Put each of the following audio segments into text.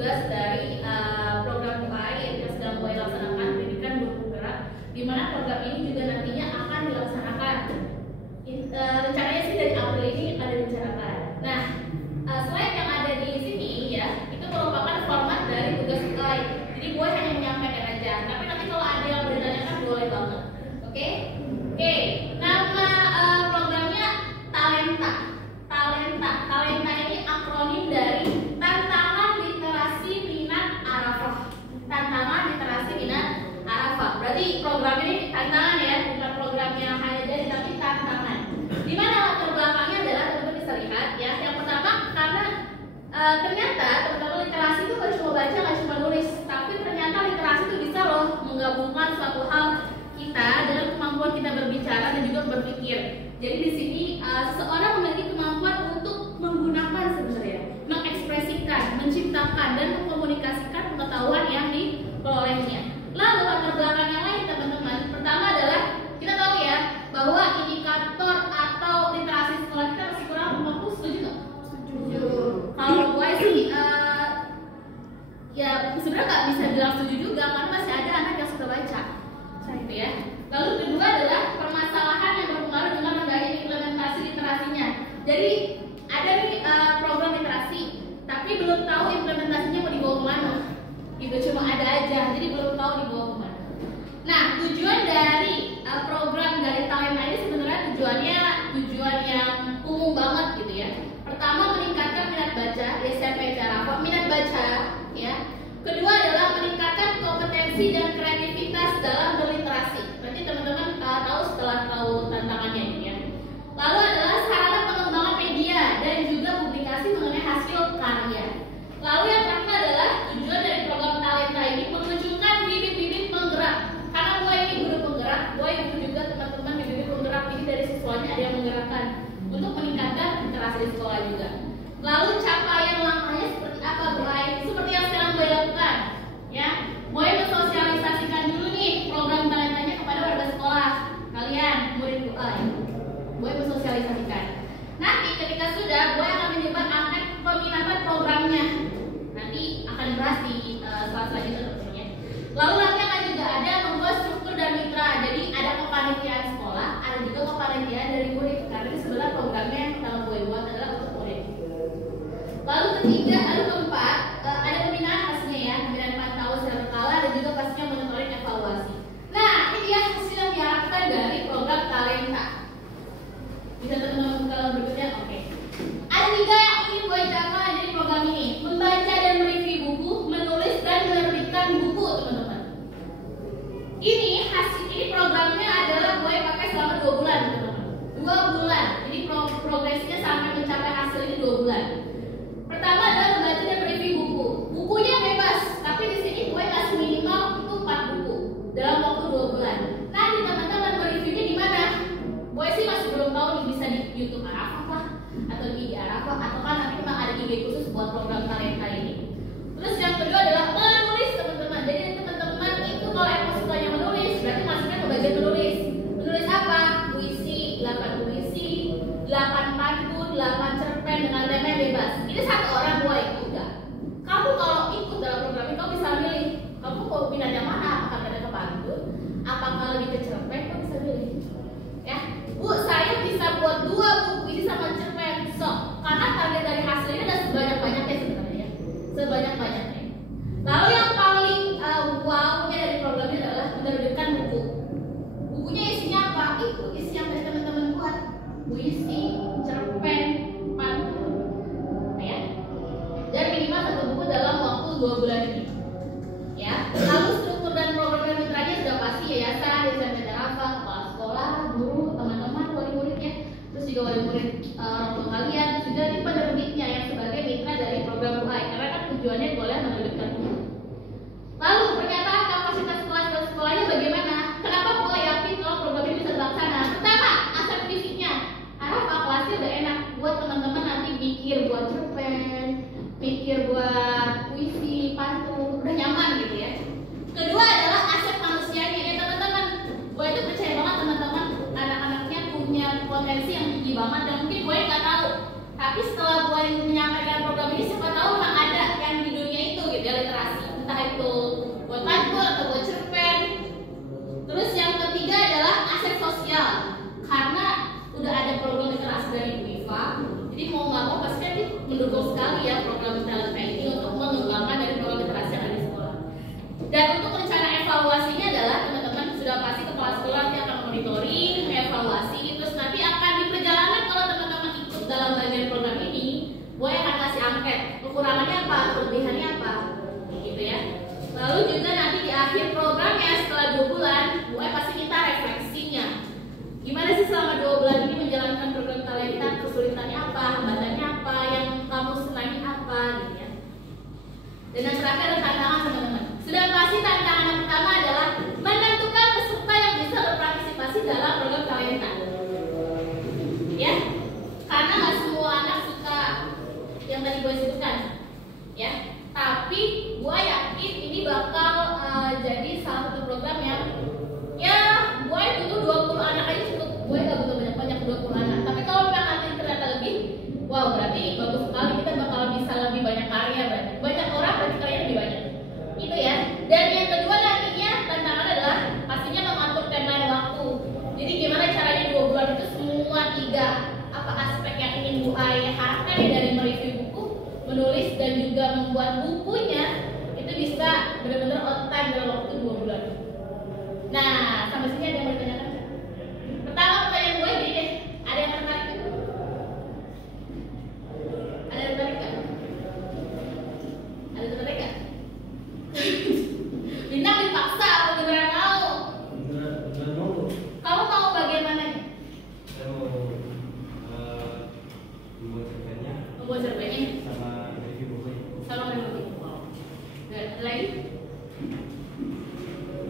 tugas dari program UAI yang sedang mulai dilaksanakan, pendidikan bergerak, di mana program ini juga nantinya akan dilaksanakan. Rencananya sih dari April ini akan direncanakan. Nah, slide yang ada di sini ya, itu merupakan format dari tugas UAI. Jadi gue hanya menyampaikan aja, tapi nanti kalau ada yang bertanyakan boleh banget. Oke? Oke, nama programnya Talenta. Talenta ini akronim dari Tantangan Literasi Minat Arafah. Tantangan Literasi Minat Arafah. Berarti program ini tantangan ya, bukan programnya hanya jadi tapi tantangan. Di mana latar belakangnya adalah teman-teman bisa lihat ya. Yang pertama karena ternyata teman-teman literasi itu gak cuma baca, gak cuma nulis, tapi ternyata literasi itu bisa loh menggabungkan suatu hal kita dengan kemampuan kita berbicara dan juga berpikir. Jadi di sini seseorang memiliki kemampuan untuk menggunakan sebenarnya, mengekspresikan, menciptakan dan mengkomunikasikan pengetahuan yang diperolehnya. Lalu latar belakang yang lain teman-teman, pertama adalah kita tahu ya bahwa indikator atau literasi sekolah kita masih kurang 50, setuju nggak? Setuju. Kalau gue sih ya sebenarnya nggak bisa bilang setuju juga karena masih ada anak yang suka baca. Gitu ya. Lalu kedua adalah permasalahan yang berpengaruh dengan rendahnya implementasi literasinya. Jadi ada nih program literasi, tapi belum tahu implementasinya mau dibawa kemana. Gitu cuma ada aja, jadi belum tahu dibawa kemana. Nah tujuan dari program dari Talenta ini sebenarnya tujuan yang umum banget gitu ya. Pertama meningkatkan minat baca di SMP Arafah, minat baca ya. Kedua adalah meningkatkan kompetensi dan kreativitas dalam berliterasi. Nanti teman-teman tahu setelah tahu tantangannya ini ya. Lalu adalah sarana pengembangan media dan juga publikasi mengenai hasil karya. Lalu yang terakhir adalah tujuan dari program Talenta ini menunjukkan bibit-bibit penggerak. Karena gue ini guru penggerak, gue itu juga teman-teman bibit-bibit penggerak ini dari siswanya ada yang menggerakkan untuk meningkatkan literasi di sekolah juga. Lalu capaian langkahnya seperti apa Boy? Seperti yang sekarang Boy lakukan ya. Boy mensosialisasikan dulu nih program Talentanya kepada warga sekolah kalian, murid Boy. Boy mensosialisasikan. Nanti ketika sudah, Boy akan menyebar angket peminatan programnya. Nanti akan dibahas di slide selanjutnya tentunya. Lalu nanti akan juga ada membuat struktur dan mitra. Jadi ada kepanitiaan sekolah, ada juga kepanitiaan dari murid. Karena ini sebenarnya programnya yang pertama Boy buat adalah untuk murid. Lalu ketiga, lalu keempat, ada pembinaan pastinya ya, pembinaan pantauan secara berkala dan juga pastinya monitoring evaluasi. Nah, ini dia hasil yang diharapkan dari program Talenta. Bisa teman-teman buka berikutnya, oke. Ada 3 yang ingin Boy capai dari program ini: membaca dan mereview buku, menulis dan menerbitkan buku, teman-teman. Ini programnya adalah Boy pakai selama 2 bulan, teman-teman. 2 bulan. Jadi progresnya sampai mencapai hasil ini 2 bulan. Pertama adalah membaca dan mereview buku. Bukunya bebas, tapi di sini gue kasih minimal itu 4 buku dalam waktu 2 bulan. Nanti teman-teman mereviewnya di mana? Gue sih masih belum tahu nih, bisa di YouTube Arafah lah, atau di IG Arafah, atau kan nanti memang ada IG khusus buat program Talenta ini. Terus yang kedua adalah menulis, teman-teman. Jadi teman-teman itu kalau emang sukanya menulis, berarti masuknya ke bagian menulis. Menulis apa? Puisi, 8 puisi, 8 pantun, 8 cerpen dengan tema yang bebas. Ini 1 orang Boy itu enggak. Kamu kalau ikut dalam program ini kamu bisa milih. Kamu mau minat yang mana? Apakah ada ke pantun? Apakah lebih ke cerpen? Kamu bisa milih. Ya, Bu, saya bisa buat 2 buku puisi sama cerpen. So, karena target dari hasilnya ada sebanyak-banyaknya sebenarnya. Sebanyak-banyaknya. Lalu yang paling wow-nya dari program ini adalah menerbitkan buku. Bukunya isinya apa? Itu isi yang tadi teman-teman buat. Puisi, cerpen, pantun, ya. Dan minimal 1 buku dalam waktu 2 bulan ini. Ya. Lalu struktur dan program mitranya sudah pasti yayasan, SMP Arafah, kepala sekolah, guru, teman-teman, wali muridnya, terus juga wali murid orang tua kalian, terus juga di penerbitnya yang sebagai mitra dari program UAI. Karena kan tujuannya boleh menerbitkan buku. Lalu pernyataan kapasitas sekolahnya bagaimana? Kenapa Boy yakin kalau program ini bisa terlaksana? Pertama, aset fisiknya. Arafah kelasnya udah enak buat teman-teman nanti mikir buat cerpen, mikir buat puisi, pantun, udah nyaman gitu ya. Kedua adalah aset manusianya ya teman-teman. Gue itu percaya banget teman-teman, anak-anaknya punya potensi yang tinggi banget dan mungkin gue nggak tahu. Tapi setelah gue menyampaikan program ini, siapa tahu memang ada yang di dunia itu gitu. Dan untuk rencana evaluasinya adalah teman-teman sudah pasti kepala sekolah nanti akan monitoring, mengevaluasi, terus nanti akan di perjalanan kalau teman-teman ikut dalam bagian program ini, gue akan kasih angket, kekurangannya apa, kelebihannya apa, gitu ya. Lalu juga nanti di akhir programnya setelah 2 bulan, gue pasti minta refleksinya. Gimana sih selama 2 bulan ini menjalankan program talenta, kesulitannya apa, hambatannya apa, yang kamu senangi apa, gitu ya. Dan yang terakhir adalah tantangan teman-teman. Sudah pasti tantangan yang pertama adalah menentukan peserta yang bisa berpartisipasi dalam program talenta. Ya, karena nggak semua anak suka yang tadi gue sebutkan, ya. Tapi gue yakin ini bakal jadi salah satu program yang ya gue butuh 20 anak aja cukup. Gue gak butuh banyak-banyak 20 anak. Tapi kalau memang nanti ternyata lebih, wow berarti bagus sekali, kita bakal bisa lebih banyak karya, banyak orang berarti karya lebih banyak. Itu ya. Dan yang kedua nantinya tantangan adalah pastinya mengatur timeline waktu. Jadi gimana caranya 2 bulan itu semua 3 apa aspek yang ingin Bu Ai harapkan dari mereview buku, menulis dan juga membuat bukunya itu bisa benar-benar on time dalam waktu 2 bulan. Nah, sampai sini ada yang mau ditanyakan? Pertama pertanyaan gue gini deh, ada yang tertarik gak? Ada yang tertarik gak? Ada yang tertarik gak? Bintang dipaksa, apa beneran mau? Beneran mau. Kamu mau bagaimana? Saya mau membuat cerpennya. Membuat cerpennya? Sama review bukunya. Sama review buku. Wow. Ada lagi?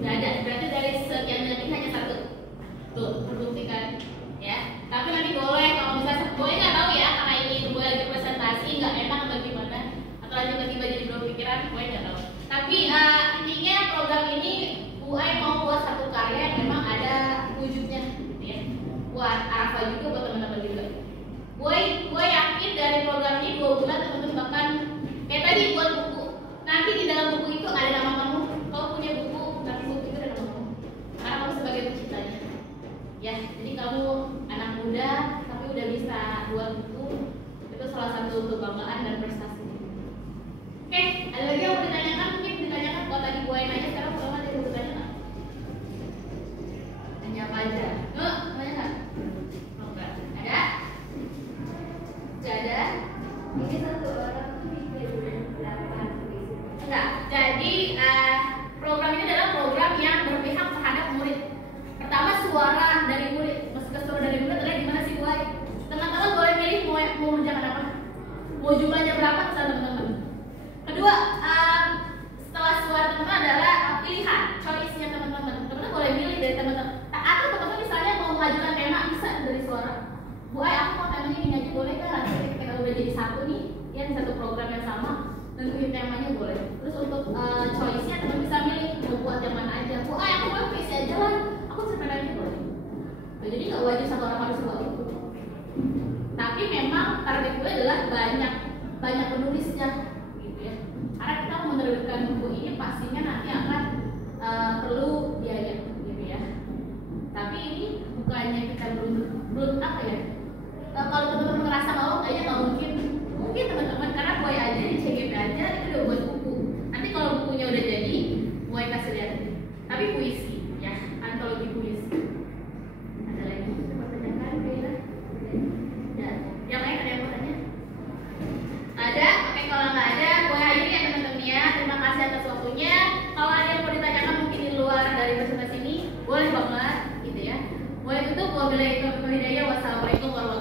Nggak ada, berarti dari sekian detik hanya 1. Tuh, terbukti kan? Ya. Tapi nanti boleh kalau misalnya gue nggak tahu ya, karena ini gue lagi presentasi nggak enak atau gimana, atau tiba-tiba jadi belum pikiran, gue nggak tahu. Tapi intinya program ini Bu Ai mau buat satu karya yang memang ada wujudnya, gitu ya. Buat Arafa juga, buat teman-teman juga. Gue yakin dari program ini 2 bulan teman-teman bahkan kayak tadi buat buku. Nanti di dalam buku itu ada nama kamu. Kau punya buku, tapi buku itu ada nama kamu. Karena kamu sebagai penciptanya. Ya, jadi kamu anak muda tapi udah bisa buat buku. Itu salah satu kebanggaan dan prestasi. Oke, ada lagi yang mau ditanyakan? Mungkin ditanyakan kalau tadi gue nanya, sekarang kalau ada yang mau ditanya nggak? Tanya apa aja? Tanya nggak? Oh, enggak. Ada? Nggak ada? Ini 1 orang tuh bisa 8 Enggak. Jadi program ini adalah program yang berpihak terhadap murid. Pertama, suara dari murid. Maksudnya suara dari murid adalah gimana sih Bu Ai? Teman-teman boleh pilih mau mengerjakan apa? Mau jumlahnya berapa terserah teman-teman. Kedua, setelah suara teman-teman adalah pilihan, choice-nya teman-teman. Teman-teman boleh pilih dari teman-teman. Atau teman-teman misalnya mau mengajukan tema bisa dari suara. Bu Ai, aku mau temanya ini aja boleh nggak? Nanti kita udah jadi satu nih, ya di satu program yang sama. Tentuin temanya boleh. Terus untuk choice-nya teman bisa milih mau buat yang mana aja. Bu Ai, aku mau puisi aja lah. Aku cerpen aja boleh. Nah, jadi nggak wajib satu orang harus buat itu. Tapi memang target gue adalah banyak penulisnya, gitu ya. Karena kita mau menerbitkan buku ini pastinya nanti akan perlu biaya, gitu ya. Tapi ini bukannya kita belum apa ya? Kalau teman-teman ngerasa mau, kayaknya nggak mungkin teman-teman, karena gue aja di CGP aja itu udah buat buku. Nanti kalau bukunya udah jadi, gue kasih lihat. Tapi puisi, ya, antologi puisi. Ada lagi pertanyaan, Bella? Ya, yang lain ada yang mau tanya? Ada? Oke, kalau nggak ada, gue akhiri ya teman-teman ya. Terima kasih atas waktunya. Kalau ada yang mau ditanyakan mungkin di luar dari presentasi ini, boleh banget, gitu ya. Gue tutup. Wabillahi taufiq wal hidayah. Wassalamualaikum warahmatullahi wabarakatuh.